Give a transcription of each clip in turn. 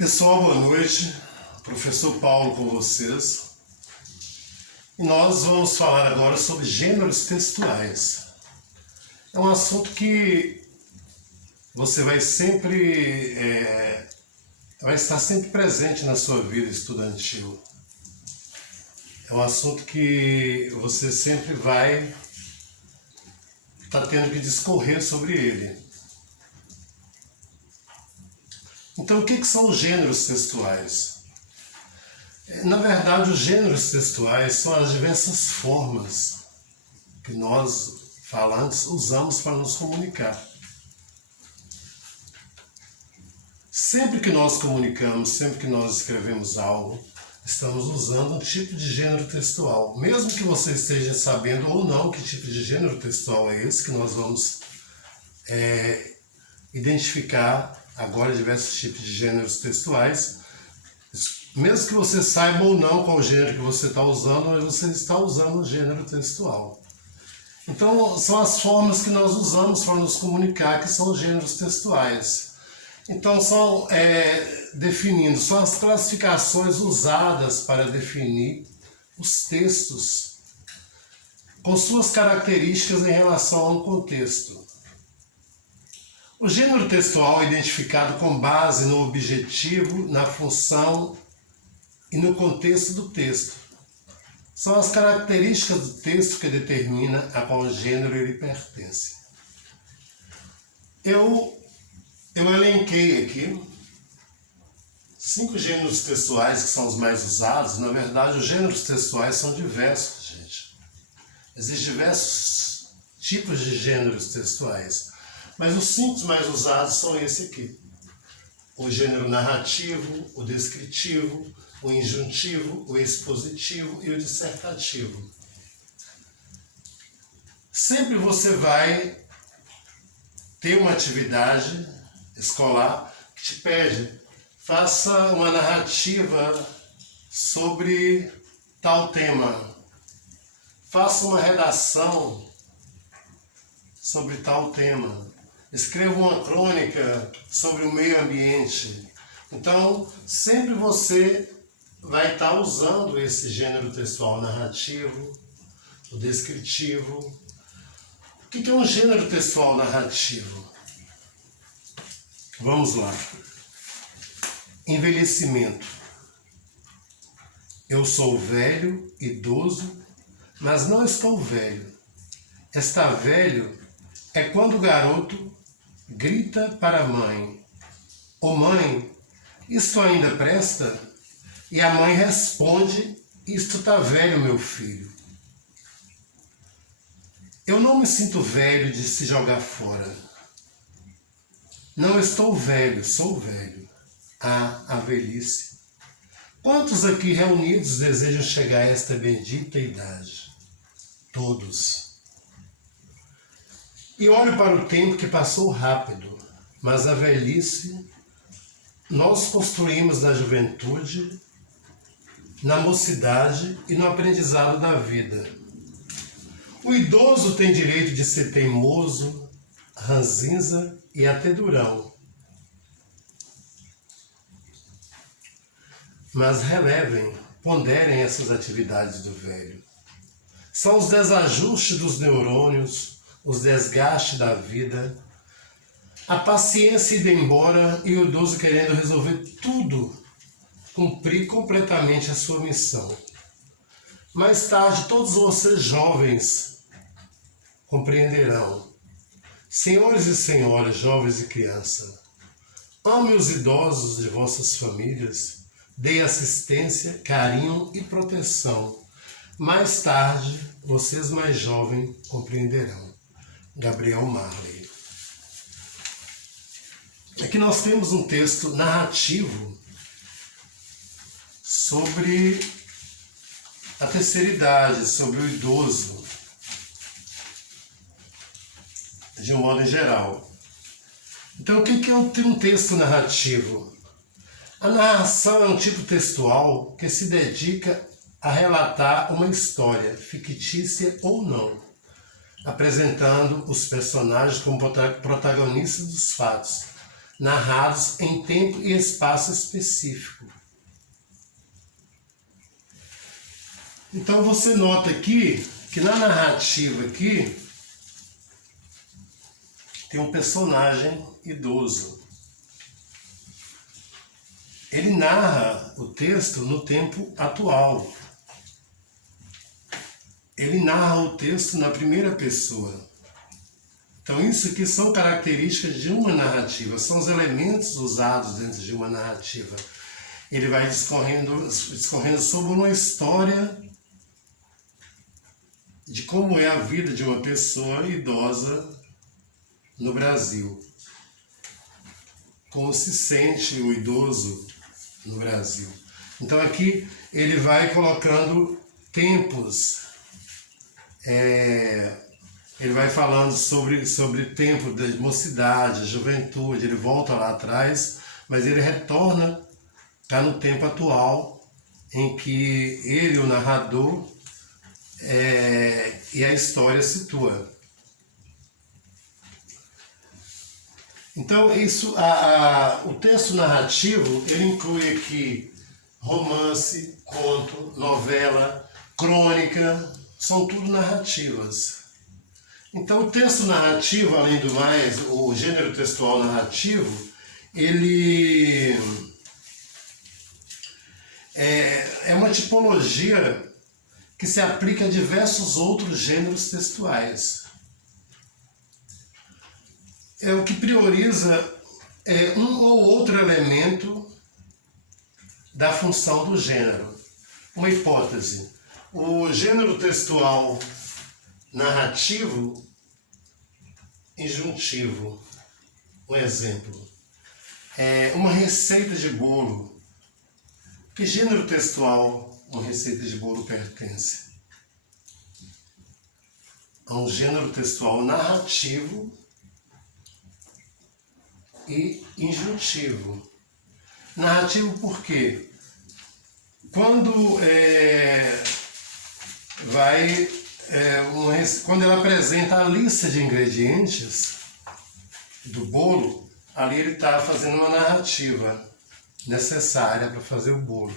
Pessoal, boa noite. Professor Paulo com vocês. E nós vamos falar agora sobre gêneros textuais. É um assunto que você vai estar sempre presente na sua vida estudantil. É um assunto que você sempre vai estar tendo que discorrer sobre ele. Então, o que são os gêneros textuais? Na verdade, os gêneros textuais são as diversas formas que nós, falantes, usamos para nos comunicar. Sempre que nós comunicamos, sempre que nós escrevemos algo, estamos usando um tipo de gênero textual. Mesmo que você esteja sabendo ou não que tipo de gênero textual é esse, que nós vamos identificar agora diversos tipos de gêneros textuais. Mesmo que você saiba ou não qual gênero que você está usando, mas você está usando o gênero textual. Então, são as formas que nós usamos para nos comunicar, que são os gêneros textuais. Então, são as classificações usadas para definir os textos com suas características em relação a um contexto. O gênero textual é identificado com base no objetivo, na função e no contexto do texto. São as características do texto que determinam a qual gênero ele pertence. Eu elenquei aqui 5 gêneros textuais que são os mais usados. Na verdade, os gêneros textuais são diversos, gente. Existem diversos tipos de gêneros textuais. Mas os 5 mais usados são esse aqui. O gênero narrativo, o descritivo, o injuntivo, o expositivo e o dissertativo. Sempre você vai ter uma atividade escolar que te pede, faça uma narrativa sobre tal tema. Faça uma redação sobre tal tema. Escreva uma crônica sobre o meio ambiente. Então, sempre você vai estar usando esse gênero textual narrativo, o descritivo. O que é um gênero textual narrativo? Vamos lá. Envelhecimento. Eu sou velho, idoso, mas não estou velho. Estar velho é quando o garoto grita para a mãe: "Ô mãe, isto ainda presta?" E a mãe responde: "Isto está velho, meu filho." Eu não me sinto velho de se jogar fora. Não estou velho, sou velho. A velhice. Quantos aqui reunidos desejam chegar a esta bendita idade? Todos. E olho para o tempo que passou rápido, mas a velhice nós construímos na juventude, na mocidade e no aprendizado da vida. O idoso tem direito de ser teimoso, ranzinza e até durão. Mas relevem, ponderem essas atividades do velho. São os desajustes dos neurônios, os desgastes da vida, a paciência indo embora e o idoso querendo resolver tudo, cumprir completamente a sua missão. Mais tarde, todos vocês jovens compreenderão. Senhores e senhoras, jovens e crianças, ame os idosos de vossas famílias, dê assistência, carinho e proteção. Mais tarde, vocês mais jovens compreenderão. Gabriel Marley. Aqui nós temos um texto narrativo sobre a terceira idade, sobre o idoso, de um modo em geral. Então, o que é um texto narrativo? A narração é um tipo textual que se dedica a relatar uma história, fictícia ou não, apresentando os personagens como protagonistas dos fatos, narrados em tempo e espaço específico. Então você nota aqui que na narrativa aqui tem um personagem idoso. Ele narra o texto no tempo atual. Ele narra o texto na primeira pessoa. Então isso aqui são características de uma narrativa, são os elementos usados dentro de uma narrativa. Ele vai discorrendo sobre uma história de como é a vida de uma pessoa idosa no Brasil. Como se sente o idoso no Brasil. Então aqui ele vai colocando tempos, ele vai falando sobre tempo da mocidade, juventude, ele volta lá atrás, mas ele retorna, está no tempo atual, em que ele, o narrador, e a história situa. Então isso, o texto narrativo, ele inclui aqui romance, conto, novela, crônica, são tudo narrativas. Então o texto narrativo, além do mais, o gênero textual narrativo, ele é uma tipologia que se aplica a diversos outros gêneros textuais. É o que prioriza um ou outro elemento da função do gênero. Uma hipótese: o gênero textual narrativo injuntivo. Um exemplo: uma receita de bolo. Que gênero textual uma receita de bolo pertence? A um gênero textual narrativo e injuntivo. Narrativo por quê? Quando quando ela apresenta a lista de ingredientes do bolo, ali ele está fazendo uma narrativa necessária para fazer o bolo.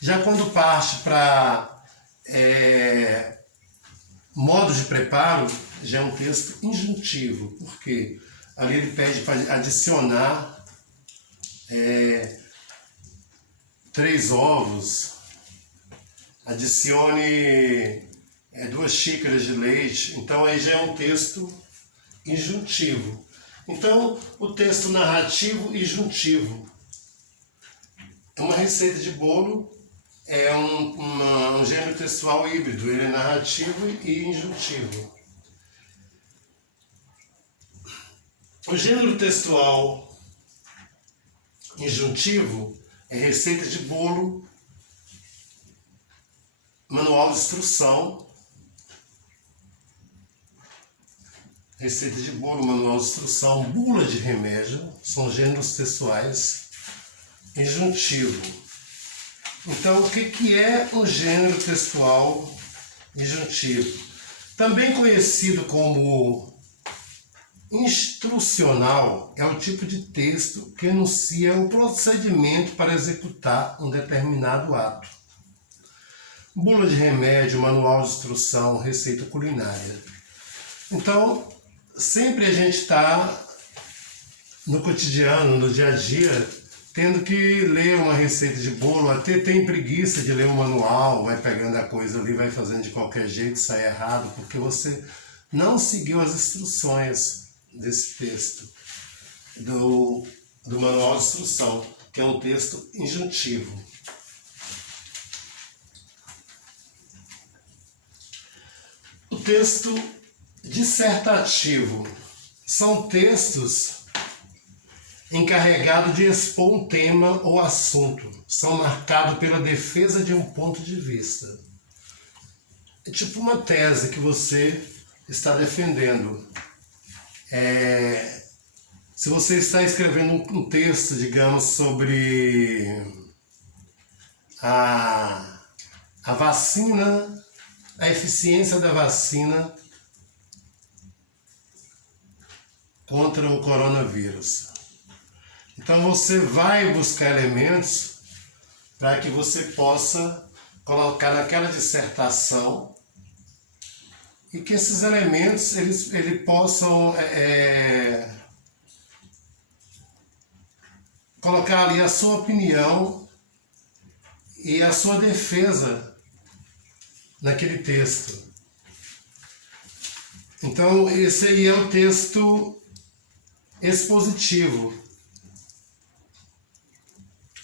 Já quando parte para modo de preparo, já é um texto injuntivo. Por quê? Ali ele pede para adicionar 3 ovos, adicione 2 xícaras de leite. Então aí já é um texto injuntivo. Então o texto narrativo e injuntivo. Uma receita de bolo é um gênero textual híbrido, ele é narrativo e injuntivo. O gênero textual injuntivo é receita de bolo, manual de instrução. Receita de bolo, manual de instrução, bula de remédio, são gêneros textuais injuntivo. Então, o que é um gênero textual injuntivo? Também conhecido como instrucional, é o tipo de texto que enuncia o procedimento para executar um determinado ato. Bula de remédio, manual de instrução, receita culinária. Então, sempre a gente está no cotidiano, no dia a dia, tendo que ler uma receita de bolo, até tem preguiça de ler o manual, vai pegando a coisa ali, vai fazendo de qualquer jeito, sai errado, porque você não seguiu as instruções desse texto, do manual de instrução, que é um texto injuntivo. O texto dissertativo são textos encarregados de expor um tema ou assunto, são marcados pela defesa de um ponto de vista. É tipo uma tese que você está defendendo. Se você está escrevendo um texto, digamos, sobre a vacina, a eficiência da vacina contra o coronavírus. Então você vai buscar elementos para que você possa colocar naquela dissertação e que esses elementos eles possam colocar ali a sua opinião e a sua defesa naquele texto. Então esse aí é o texto expositivo.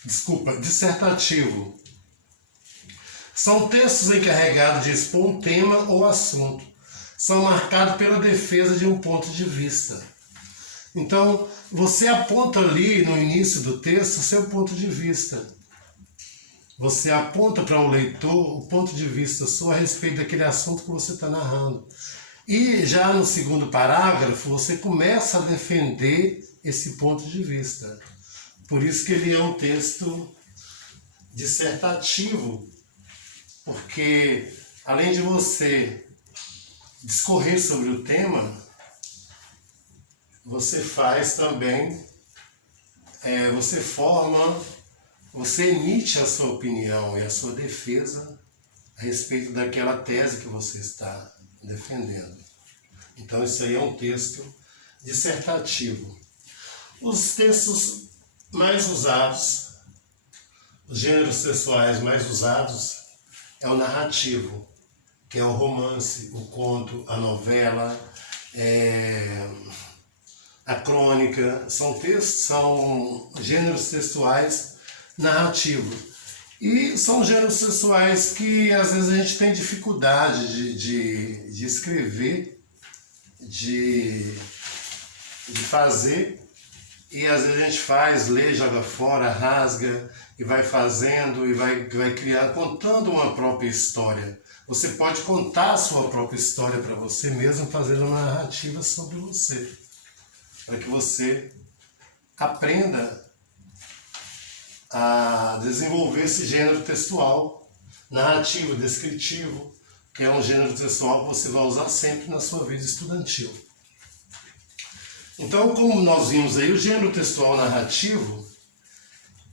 Desculpa, dissertativo. São textos encarregados de expor um tema ou assunto. São marcados pela defesa de um ponto de vista. Então, você aponta ali no início do texto o seu ponto de vista. Você aponta para o leitor o ponto de vista seu a respeito daquele assunto que você está narrando. E já no segundo parágrafo, você começa a defender esse ponto de vista. Por isso que ele é um texto dissertativo, porque além de você discorrer sobre o tema, você faz também, você emite a sua opinião e a sua defesa a respeito daquela tese que você está defendendo. Então isso aí é um texto dissertativo. Os textos mais usados, os gêneros textuais mais usados é o narrativo, que é o romance, o conto, a novela, a crônica, são gêneros textuais narrativos. E são gêneros textuais que às vezes a gente tem dificuldade de escrever, de fazer, e às vezes a gente faz, lê, joga fora, rasga, e vai fazendo, e vai criar, contando uma própria história. Você pode contar a sua própria história para você mesmo, fazendo uma narrativa sobre você, para que você aprenda a desenvolver esse gênero textual, narrativo, descritivo, que é um gênero textual que você vai usar sempre na sua vida estudantil. Então, como nós vimos aí, o gênero textual narrativo,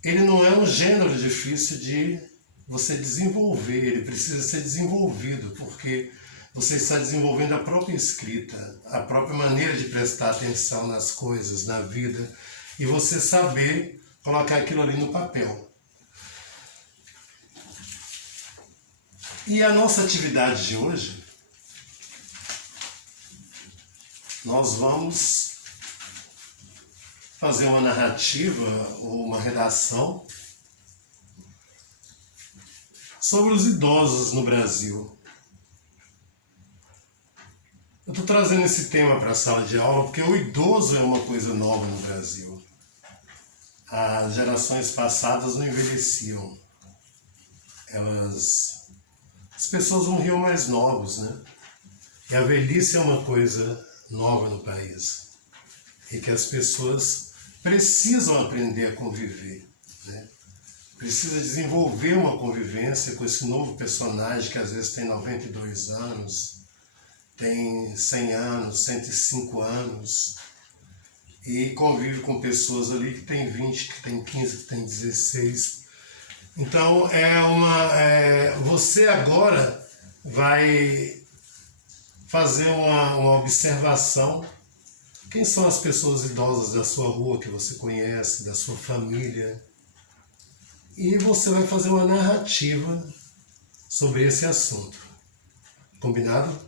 ele não é um gênero difícil de você desenvolver, ele precisa ser desenvolvido, porque você está desenvolvendo a própria escrita, a própria maneira de prestar atenção nas coisas, na vida, e você saber colocar aquilo ali no papel. E a nossa atividade de hoje, nós vamos fazer uma narrativa ou uma redação sobre os idosos no Brasil. Eu estou trazendo esse tema para a sala de aula porque o idoso é uma coisa nova no Brasil. As gerações passadas não envelheciam. As pessoas morriam mais novos, né? E a velhice é uma coisa nova no país. E que as pessoas precisam aprender a conviver, né? Precisa desenvolver uma convivência com esse novo personagem que às vezes tem 92 anos, tem 100 anos, 105 anos, e convive com pessoas ali que tem 20, que tem 15, que tem 16. Então você agora vai fazer uma observação. Quem são as pessoas idosas da sua rua que você conhece, da sua família? E você vai fazer uma narrativa sobre esse assunto. Combinado?